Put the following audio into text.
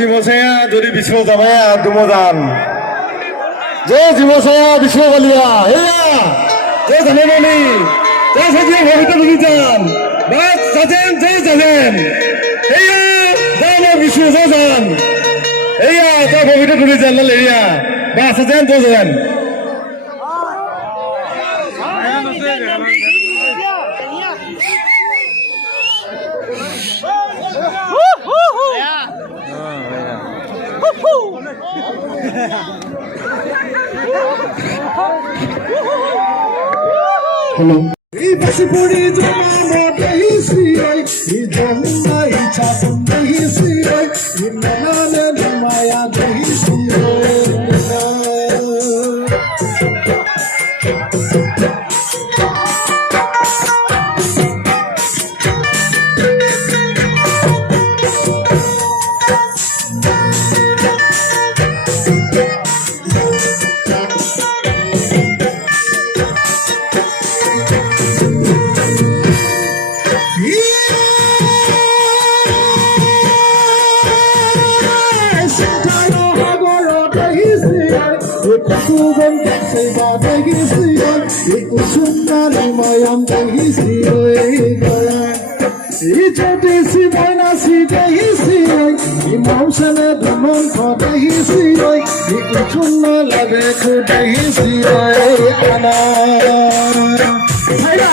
জীবছায়া যদি বিশ্ব যাবায়া দুমদান যে জীবছায়া বিশ্ব বলিয়া এয়া যে জানে মানি যে সাজিয়ে ভবিত দুলি যান বা যাজেন যে যাজেন এয়া জানো বিশ্ব যে যান এয়া তো ভবিত দুলি যান লাল এয়া বা সাজেন তো যান Hello. Ibasipuri jama modai siyai, ijonna ichapun dahi siyai, inanane namaya dahi siyai. Kusuban seba dahi siyai, ikusumna limayam dahi siyai. Ichate si boina si dahi siyai, imamsana duman ko dahi siyai, ikusumna lage ko dahi siyai. Ana, hayya.